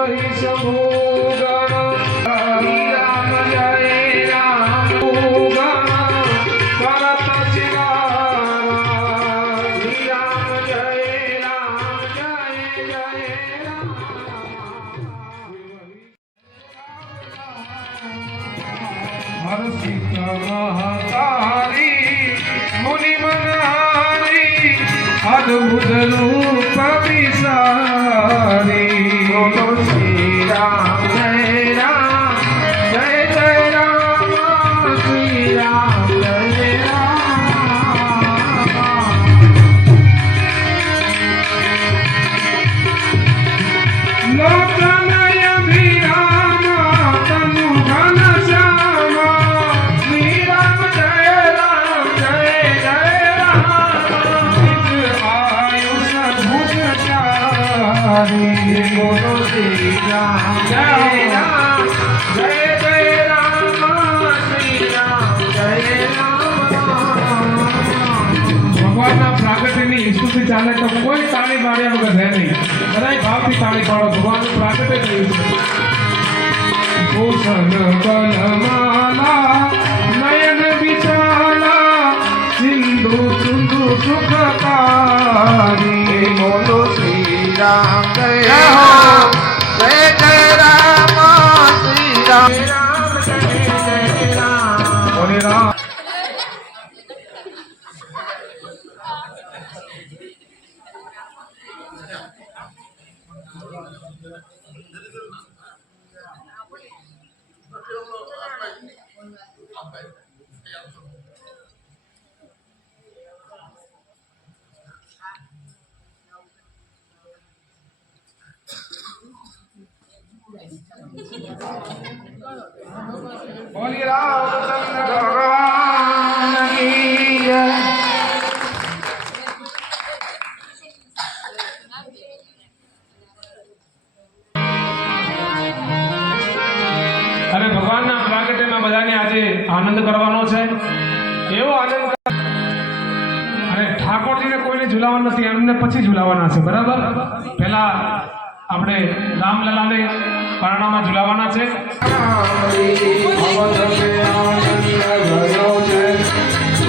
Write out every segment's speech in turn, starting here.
वही शंभु गण राम जय राम गण करत शिवारा राम जय राम हर सीता महतारी मुनि मनहारी अद्भुत रूप विसारी बोलो श्री राम जय राम जय जय राम श्री राम जय राम लोकनय अभिराम तनु घन श्यामा श्री राम जय जय राम आयुष भुज चारी बोलो श्री राम जय राम जय जय राम श्री राम जय राम। ભગવાનના પ્રાગટ્યની ઈસુથી ચાલે તો કોઈ તાળી માર્યા વગર રહે નહીં, બધાય ભાવથી તાળી પાડો. ભગવાનનું પ્રાગટ્ય થયું છે. ભૂષણ બલમાલા નયન વિશાલા સિંધુ સિંધુ સુખકારી બોલો શ્રી રામ જય હો જય જય રામ શ્રી રામ જય જય રામ બોલે રામ. बोलिए रामचंद्र भगवान की जय। अरे भगवानના પ્રાગટ્યમાં બધાને આજે આનંદ કરવાનો છે, એવો આનંદ. અને ઠાકોરજીને કોઈને ઝુલાવવાનું નથી, એમને પછી ઝુલાવવાના છે, બરાબર? પહેલા આપણે રામલલાને પારણામાં ઝુલાવવાના છે.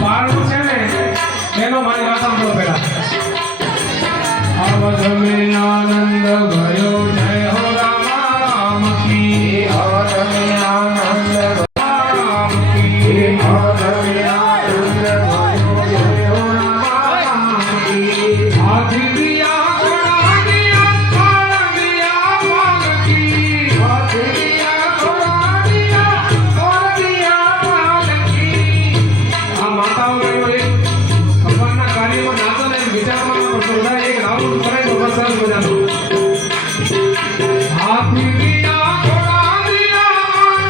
પારણું છે ને એનો મારી વાત સાંભળો પહેલા. અવધ મેં આનંદ ભયો જય હો રામ રામ કી અવધ મેં આનંદ રામ કી અવધ મેં આનંદ ભયો જય હો રામ રામ કી હાથી દિયા ઘોડા દિયા પાર દિયા પાલકી હાથી દિયા ઘોડા દિયા પાર દિયા પાલકી. આ માતાઓ બહેનો એક ભગવાનના કાર્યમાં નાચો ને વિચારવામાં બધા એક રાઉન્ડ કરે તો બસ સરસ મજાનું. હાથી દિયા ઘોડા દિયા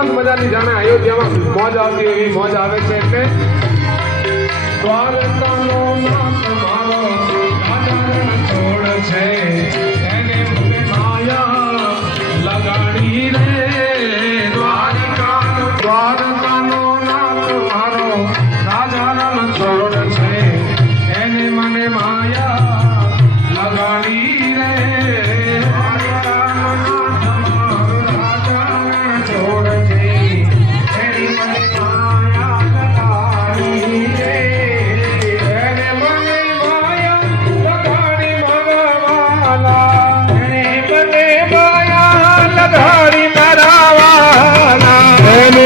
સરસ મજાની જાણે અયોધ્યામાં મોજ આવતી એવી મોજ આવે છે એટલે દ્વારકાનો નાથ મારો રાજા છોડ છે એને મને માયા લગાડી રે દ્વારકાનો નાથ મારો રાજા છોડ છે એને મને માયા લગાડી રે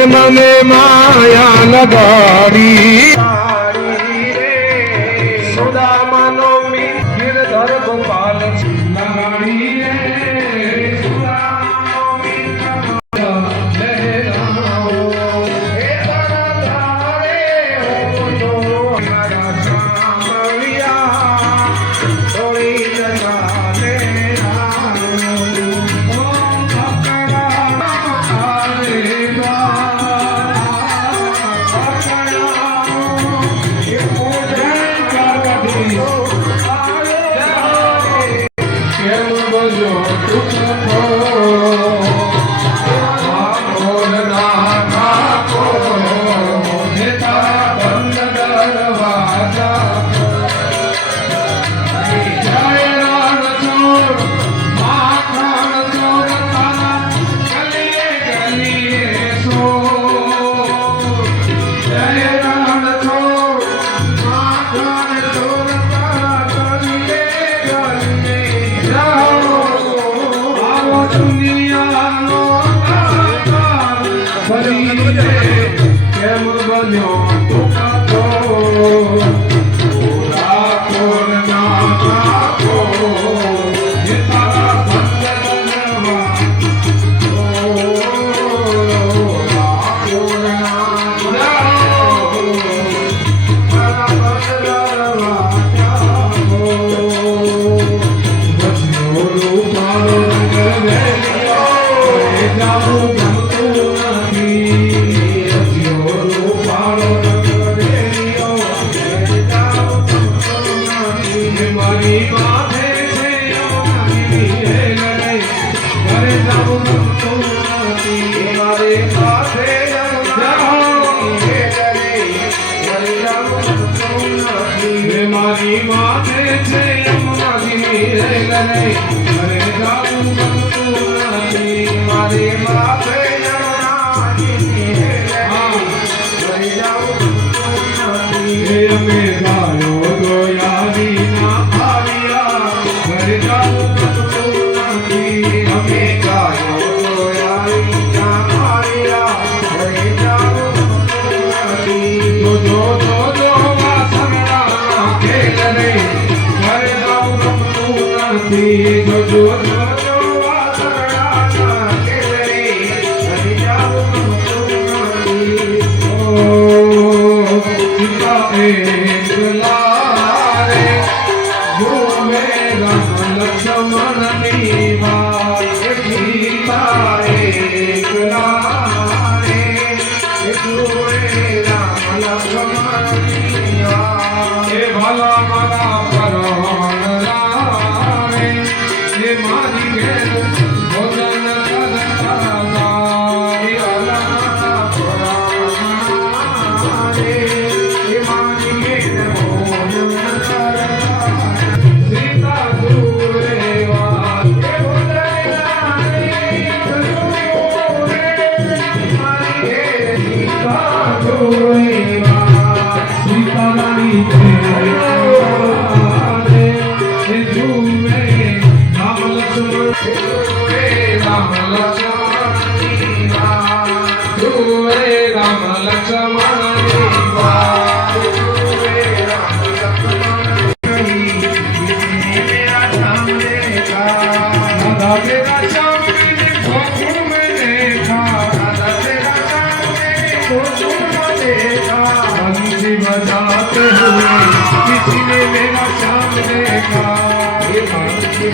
મને માયા લગાડી સુદામાનો ગિરધર ગોપાલ લગાડી રે સુદામાનો લહેરાઓ હે તારા ધારે હો તો મારા સાંભળ્યા થોડી જગાને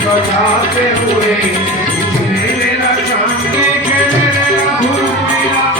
बजाते हुए मेरा शाम के खेले गुरु मेरा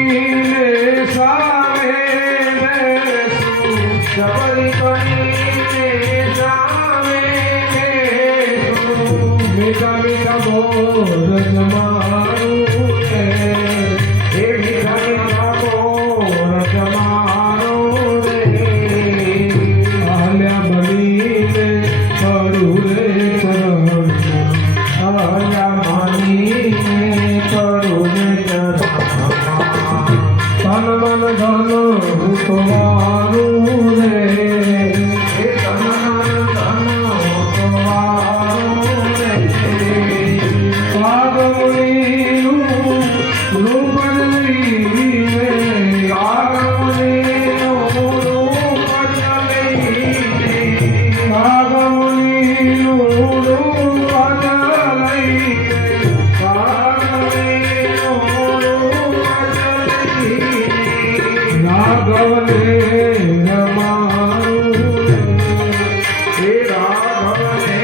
કરીને સામે બેસું, સબરી કરીને સામે બેસું. મીઠા મીઠા બોલ જમારું રે, એ મીઠા મીઠા બોલ જમારું રે. આલ્યા બનીને પડું રે ચરણ, આલ્યા માનીને પડું રે ચરણ. તન મન ધન હું તમારું રે, એ તન મન ધન હું તમારું રે. પાગમણીનું રૂપ લઈને, પાગમણીનું રૂપ લઈને, પાગમણીનું રૂપ લઈને, પાગમણીનું રૂપ લઈને. રાઘવને રમારું રે, એ રાઘવને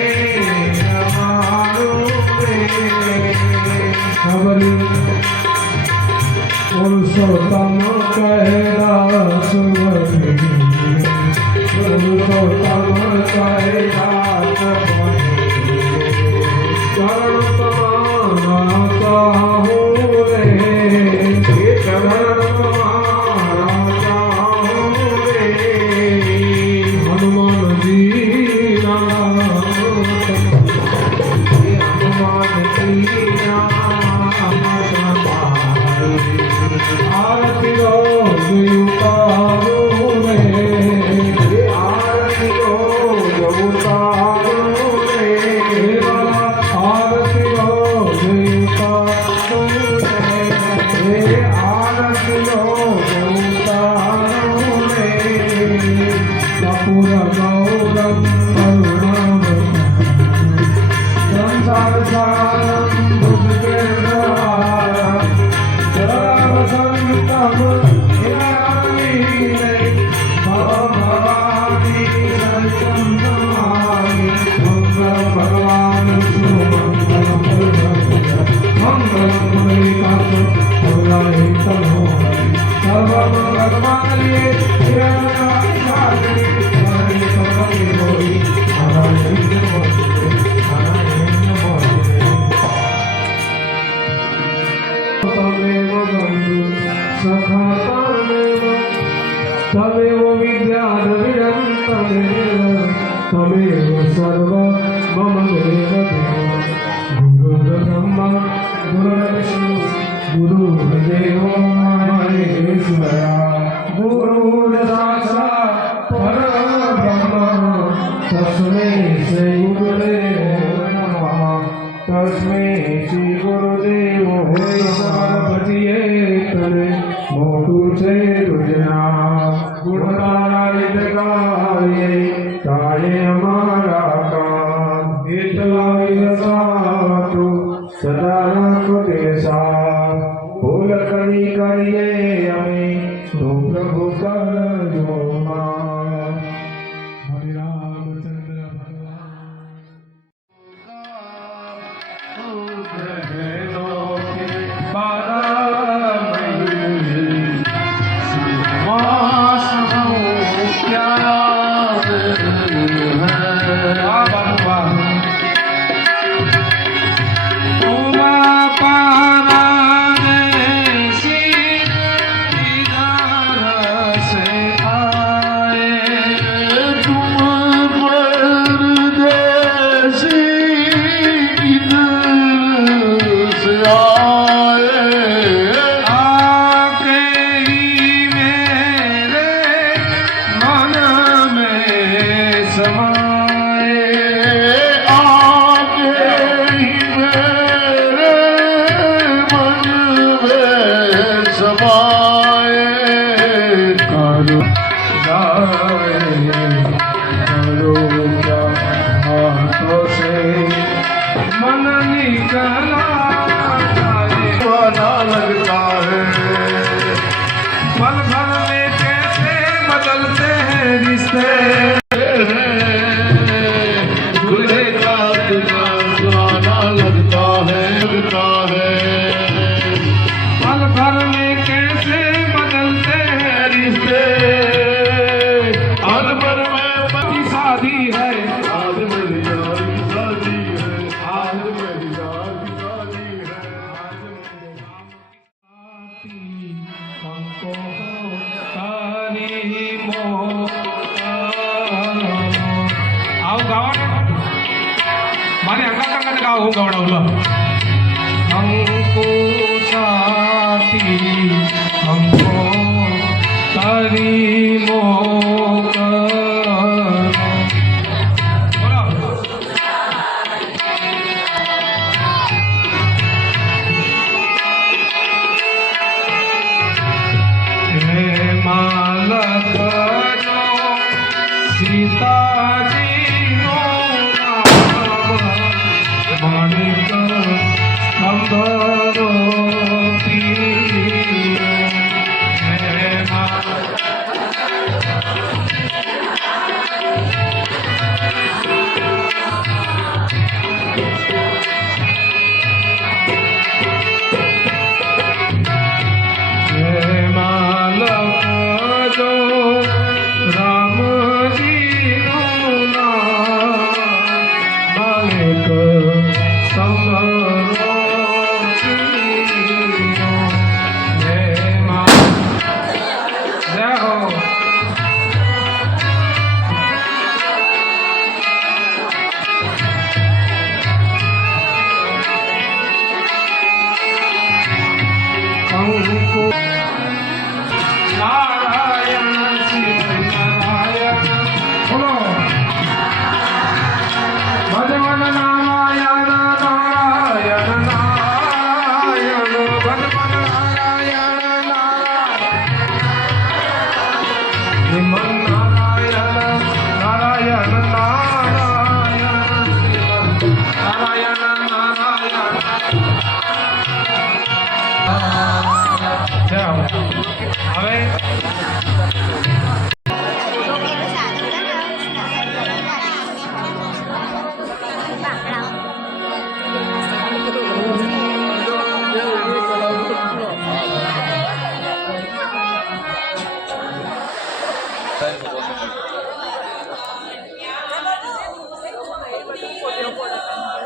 રમારું રે. પુરુષોત્તમ કહેલા સુવર્ણી, પુરુષોત્તમ કહેલા સુવર્ણી. ચરણ તમારા ચાહું રે, એ ચરણ તમારા ચાહું રે. હનુમાનજીના આરતી રો ઉતારો રે, આરતી રો ઉતારો રે. આરતી રો ઉતારો રે, આરતી રો ઉતારો રે. કપૂર ગૌરમ કરુણામ સંસાર સારમ ભુજગે દ્વારા. સંતમ હિરાવીને ભવાની સંતમ નમામિ. મંગલ ભગવાન સુમંગલ મંગલ મંગલિકાસ પુરાહિતમો. સર્વમંગલ માંગલ્યે શિવે સર્વાર્થસાધિકે શરણ્યે ત્ર્યંબકે ગૌરી નારાયણી નમોસ્તુતે નારાયણી નમોસ્તુતે. તમેવ બંધુ સખા તમેવ, તમેવ વિદ્યાધરિણં તમેવ, તમેવ સર્વ મમ દેવ દેવ. ગુરુર્બ્રહ્મા ગુરુર્વિષ્ણુ ગુરુર્દેવો મહેશ્વરા. ગુરુર્સાક્ષાત પરબ્રહ્મ તસ્મૈ શ્રી ગુરુદેવ નમઃ. તસ્મૈ શ્રી ગુરુદેવ સર્વપતિએ તને મોટું છે તુજના. ગુણતારાય ગાયે તારે અમારા કામ. એટલાય સાધુ સદા રાખો તે સાથ. ભૂલ કરી કરીએ અમે તો પ્રભુ કરજો માફ. હરે રામચંદ્ર ભગવાન हमको तारी मो आओ गावा मारे अंगा गाओ હું ગવડાવલો हमको साथी हमको तारी मो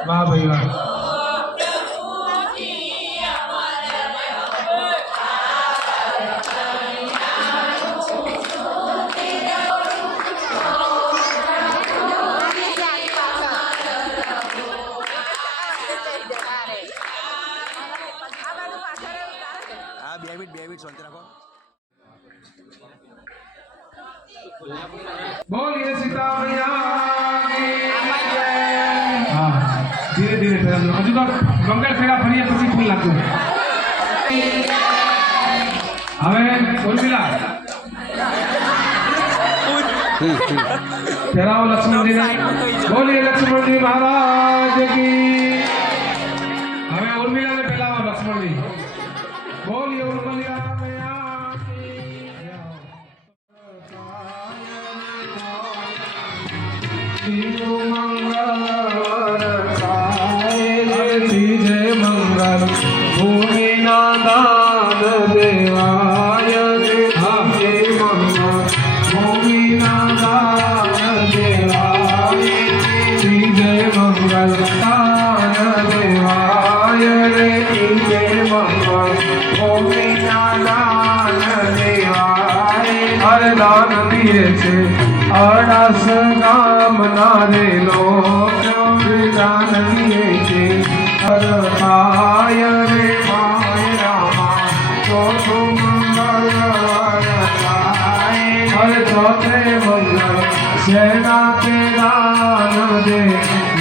वाह भाई वाह बोलिए सीता मैया धीरे धीरे हजू तो गंगा फेरा फरिया पछी फूल लागू हवे उर्मिला फेराओ लक्ष्मण जी ने बोलिए लक्ष्मण जी महाराज की हवे उर्मिला ने फैलाओ लक्ष्मण जी बोलिए उर्मिला मैया की मंगल भूमि नादान देवाय हरे मंगल भूमि नादान देवाय जय मंगल दान देवाय जय मंगल भूमि नादान देवाय हर दान दिए से अड़स गाम नारे लोक दान दिए से हरताय रे माय रामा चौथो मंगल वरदाय हर चौथे मंगल सेना के दान दे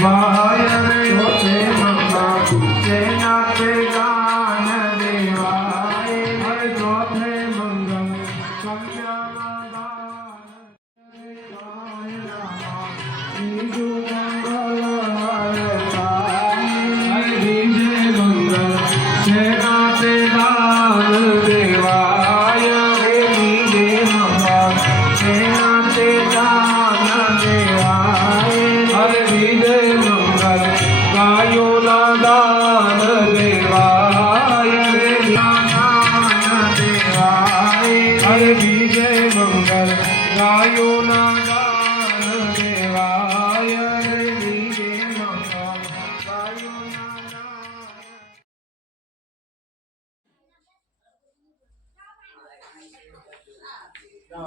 वाय रे चौथे मंगल सेना के दान दे वाय हर चौथे मंगल कन्या दान दे वाय रामा तीजो मंगल सेना ते दान देवाय हे मंगल सेना ते दान देवाय हर विजय मंगल गायो ना दान देवाय रे दान देवाय हर विजय मंगल गायो ना दान देवाय रे विजय मंगल गायो ना હેડો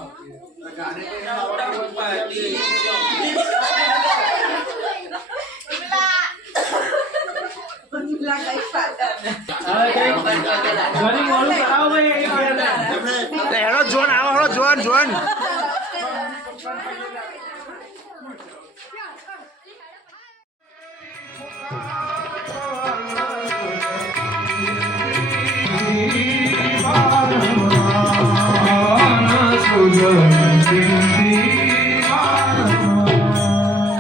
જોન આવો જોન જોન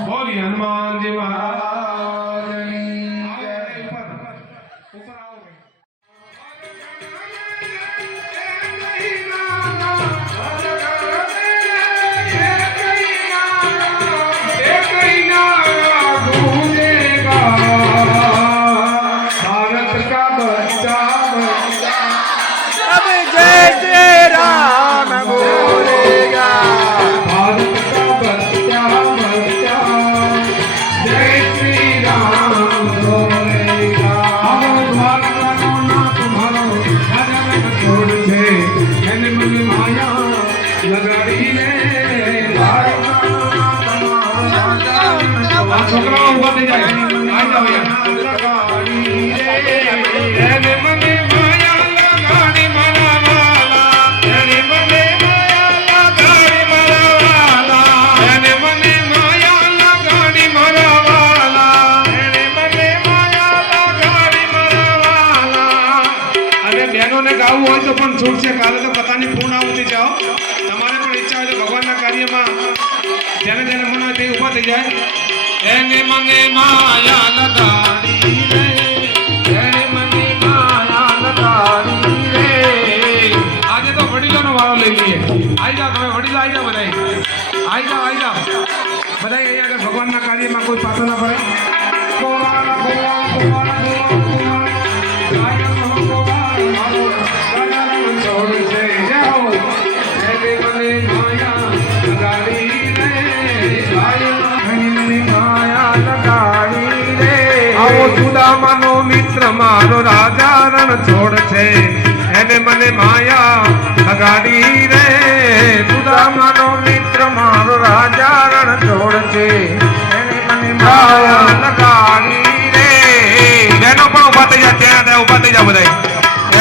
બોલી હનુમાનજી મહારાજની જય. ઉપર આવો भारत का बच्चा अब जय जय राम बोलेगा भारत का बच्चा बच्चा जय श्री राम बोलेगा भारत ना तुम्हारो भजन छोड़ छे मन मन माया लगाड़ी ले भारत आ छोकराओ ऊपर ले जाए आ जाओ यार लगाड़ी रे मन माया लगाड़ी मना वाला मन माया लगाड़ी मना वाला मन माया लगाड़ी मना वाला मन माया लगाड़ी मना वाला. અને બહેનોને ગાવું હોય તો પણ છૂટ છે. કાલે તો કથાની પૂર્ણાહુતિ જાઓ. તમારે પણ ઈચ્છા હોય તો ભગવાનના કાર્યમાં જેને જેને મન હોય તે ઊભા થઈ જાય. એને મને માયા લગાડી રે એને મને માયા લગાડી રે. આજે તો વડીલોનો વારો લઈ લઈએ. આવી જાઓ તમે વડીલો, આવી જાઓ બધાય, આવી જાઓ આવી જાઓ બધાય અહીંયા આગળ ભગવાનના કાર્યમાં કોઈ પાછો ના પડે. ગોવાળ ગોવાળ ગોવાળ ગોવાળ ગાયન ગોવાળ મારો ગાયન છોડ છે જાઓ એને મને માયા લગાડી રે ગાયન મને માયા લગાડી રે. આવો સુદામાનો મિત્ર મારો રાજા રણ છોડ છે એને મને માયા લગાડી રે. સુદામાનો મિત્ર મારો રાજા રણ છોડ છે એને મને માયા લગાડી રે. બહેનો પણ ઉભા થઈ જાય, ત્યાં ત્યાં ઉભા થઈ જાવ બધા.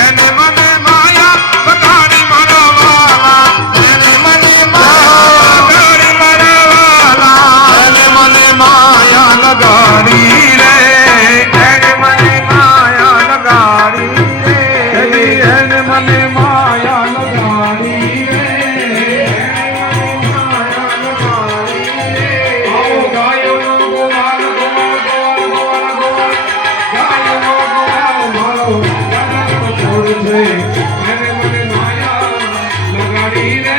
એને મને માયા લગાડી મારા વાલા એને મને માયા લગાડી મારા વાલા એને મને માયા લગાડી રે એને મને માયા લગાડી રે એને મને માયા લગાડી રે આવો ગાયો ગોવાળ ગોવાળ ગોવાળ ગોવાળ ગોવાળ ગાયો ગોવાળ મારો ગાયો છોડ છે એને મને માયા લગાડી રે.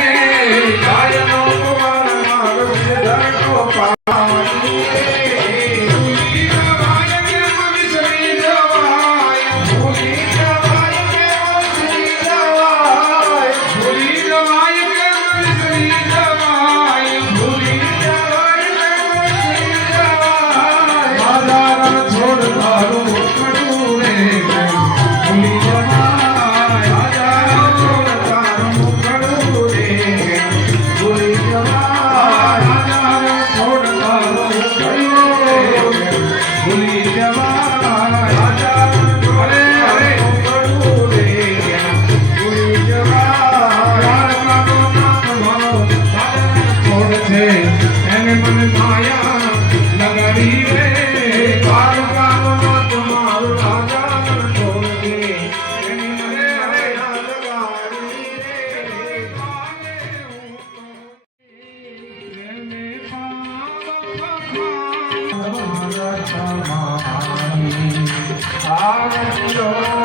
ગાયો ગોવાળ મારો ધરતો પાડી રે. ભૂલી જવાય કે મનસરી જવાય ભૂલી જવાય કે મનસરી જવાય ભૂલી જવાય કે મનસરી જવાય ભૂલી જવાય કે મનસરી જવાય. મારા છોડ તારું કડું રે ભૂલી જવાય મારા છોડ તારું કડું રે ભૂલી જવાય મારા છોડ તારું કડું રે ભૂલી જવાય મારા અરે અરે કડું રે ભૂલી જવાય. મારો છોડ છે એને મને માયા લગાડી રે. દ્વારકાનો તમારો રાજા છોડ છે એને મને માયા લગાડી રે. એને પાવા